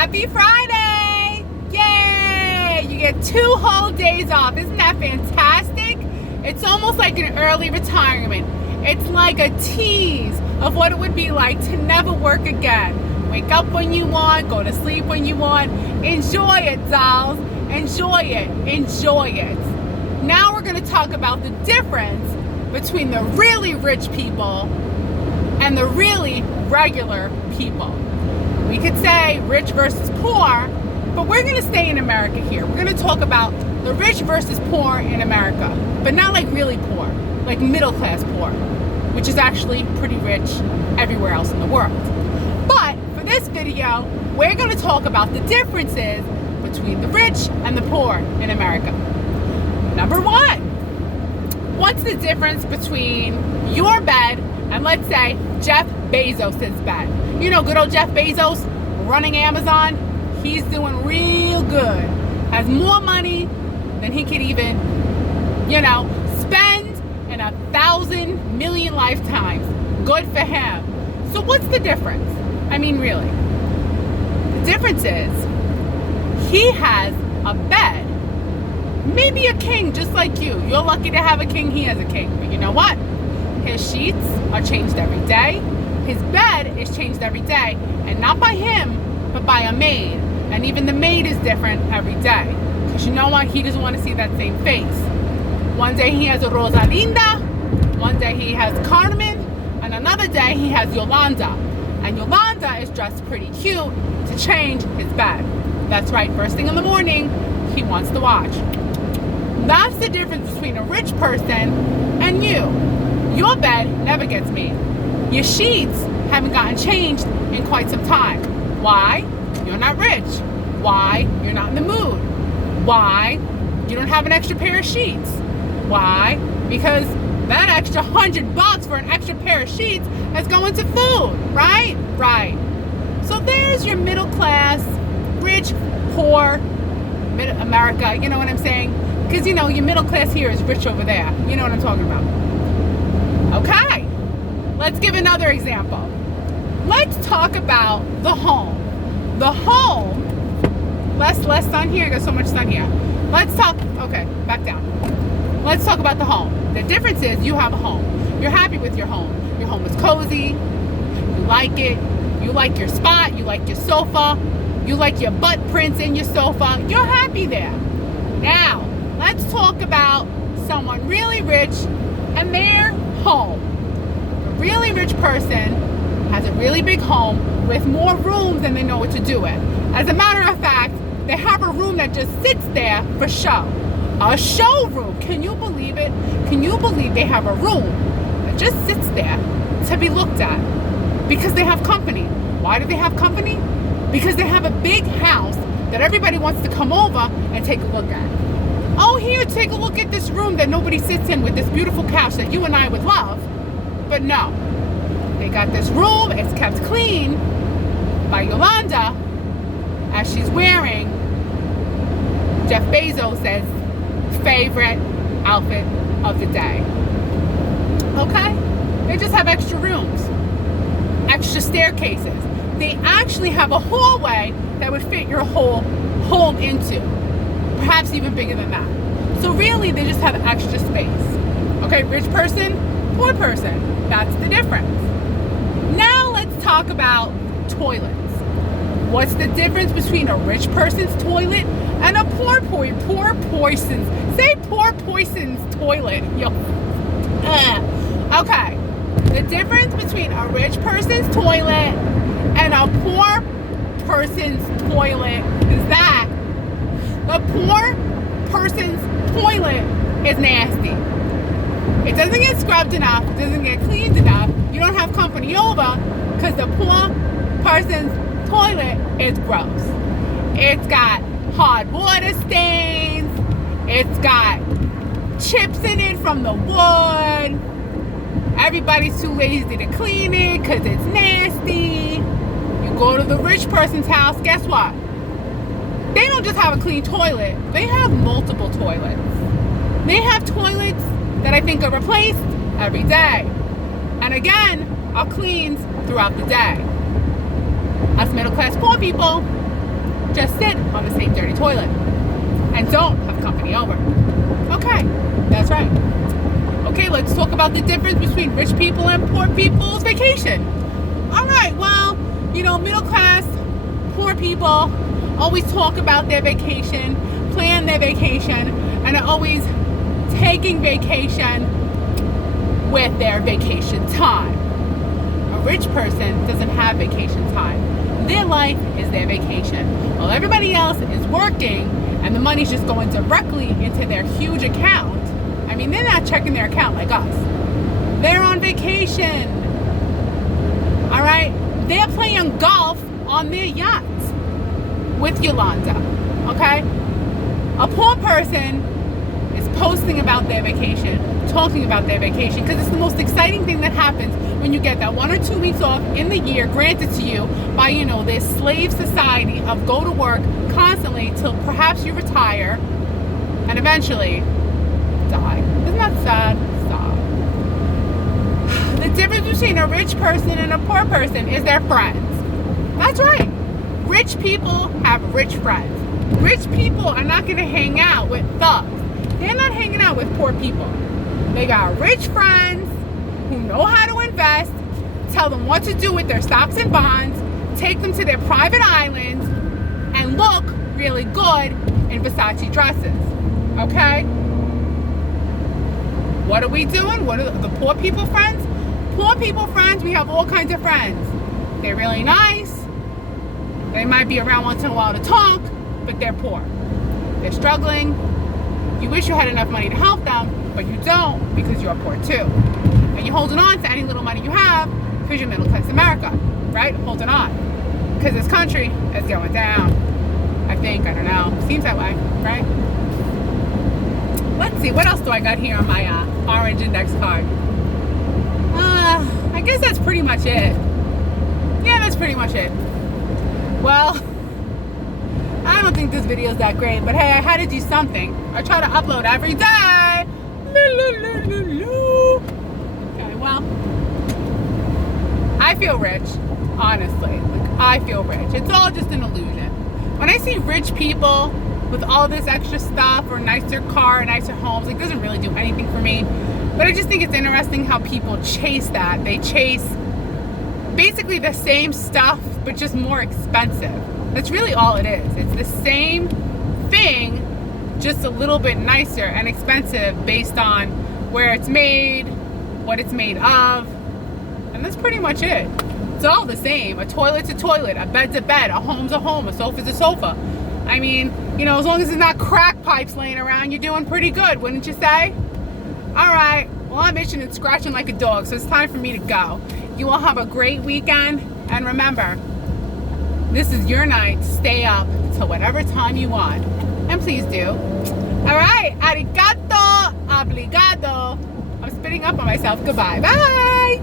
Happy Friday! Yay! You get 2 whole days off. Isn't that fantastic? It's almost like an early retirement. It's like a tease of what it would be like to never work again. Wake up when you want, go to sleep when you want. Enjoy it, dolls. Enjoy it. Enjoy it. Now we're going to talk about the difference between the really rich people and the really regular people. We could say rich versus poor, but we're going to stay in America here. We're going to talk about the rich versus poor in America, but not like really poor, like middle class poor, which is actually pretty rich everywhere else in the world. But for this video, we're going to talk about the differences between the rich and the poor in America. Number one, what's the difference between your bed and, let's say, Jeff Bezos' bed? You know, good old Jeff Bezos running Amazon. He's doing real good. Has more money than he could even, spend in 1,000 million lifetimes. Good for him. So what's the difference? I mean, really. The difference is he has a bed. Maybe a king just like you. You're lucky to have a king. He has a king. But you know what? His sheets are changed every day. His bed is changed every day. And not by him, but by a maid. And even the maid is different every day. Because you know what? He doesn't want to see that same face. One day he has a Rosalinda. One day he has Carmen. And another day he has Yolanda. And Yolanda is dressed pretty cute to change his bed. That's right. First thing in the morning, he wants to watch. That's the difference between a rich person and you. Your bed never gets made. Your sheets haven't gotten changed in quite some time. Why? You're not rich. Why? You're not in the mood. Why? You don't have an extra pair of sheets. Why? Because that extra $100 for an extra pair of sheets is going to food, right? Right. So there's your middle class, rich, poor, America, you know what I'm saying? Because, your middle class here is rich over there. You know what I'm talking about. Okay, let's give another example. Let's talk about the home. The home, less sun here, there's so much sun here. Okay, back down. Let's talk about the home. The difference is you have a home. You're happy with your home. Your home is cozy. You like it. You like your spot. You like your sofa. You like your butt prints in your sofa. You're happy there. Now, let's talk about someone really rich and their home. A really rich person has a really big home with more rooms than they know what to do with. As a matter of fact, they have a room that just sits there for show. A showroom. Can you believe it? Can you believe they have a room that just sits there to be looked at? Because they have company. Why do they have company? Because they have a big house that everybody wants to come over and take a look at. Oh, here, take a look at this room that nobody sits in with this beautiful couch that you and I would love. But no, they got this room, it's kept clean by Yolanda as she's wearing Jeff Bezos' favorite outfit of the day. Okay? They just have extra rooms, extra staircases. They actually have a hallway that would fit your whole home into. Perhaps even bigger than that. So really, they just have extra space. Okay, rich person, poor person. That's the difference. Now let's talk about toilets. What's the difference between a rich person's toilet and a poor person's toilet? Okay, the difference between a rich person's toilet and a poor person's toilet is that the poor person's toilet is nasty. It doesn't get scrubbed enough. It doesn't get cleaned enough. You don't have company over because the poor person's toilet is gross. It's got hard water stains. It's got chips in it from the wood. Everybody's too lazy to clean it because it's nasty. You go to the rich person's house, guess what? They don't just have a clean toilet. They have multiple toilets. They have toilets that I think are replaced every day. And again, are cleaned throughout the day. Us middle class poor people, just sit on the same dirty toilet and don't have company over. Okay, that's right. Okay, let's talk about the difference between rich people and poor people's vacation. All right, well, middle class, poor people always talk about their vacation, plan their vacation, and are always taking vacation with their vacation time. A rich person doesn't have vacation time. Their life is their vacation. While everybody else is working and the money's just going directly into their huge account. I mean, they're not checking their account like us. They're on vacation. All right? They're playing golf on their yachts with Yolanda. Okay? A poor person is posting about their vacation, talking about their vacation, because it's the most exciting thing that happens when you get that 1 or 2 weeks off in the year granted to you by, this slave society of go to work constantly till perhaps you retire and eventually die. Isn't that sad? Stop. The difference between a rich person and a poor person is their friends. That's right. Rich people have rich friends. Rich people are not going to hang out with thugs. They're not hanging out with poor people. They got rich friends who know how to invest, tell them what to do with their stocks and bonds, take them to their private islands, and look really good in Versace dresses. Okay? What are we doing? What are the poor people friends? Poor people friends, we have all kinds of friends. They're really nice. They might be around once in a while to talk, but they're poor. They're struggling. You wish you had enough money to help them, but you don't because you're poor too. And you're holding on to any little money you have because you're middle class America, right? Holding on. Because this country is going down. I think, I don't know. Seems that way, right? Let's see, what else do I got here on my orange index card? I guess that's pretty much it. Yeah, that's pretty much it. Well, I don't think this video is that great, but hey, I had to do something. I try to upload every day. Okay, well, I feel rich, honestly. I feel rich. It's all just an illusion. When I see rich people with all this extra stuff or nicer car, nicer homes, it doesn't really do anything for me. But I just think it's interesting how people chase that. They chase basically the same stuff, but just more expensive. That's really all it is. It's the same thing, just a little bit nicer and expensive based on where it's made, what it's made of, and that's pretty much it. It's all the same. A toilet's a toilet, a bed's a bed, a home's a home, a sofa's a sofa. I mean, as long as there's not crack pipes laying around, you're doing pretty good, wouldn't you say? All right, well, I'm itching and scratching like a dog, so it's time for me to go. You all have a great weekend, and remember, this is your night. Stay up till whatever time you want. And please do. All right. Arigato. Obrigado. I'm spitting up on myself. Goodbye. Bye.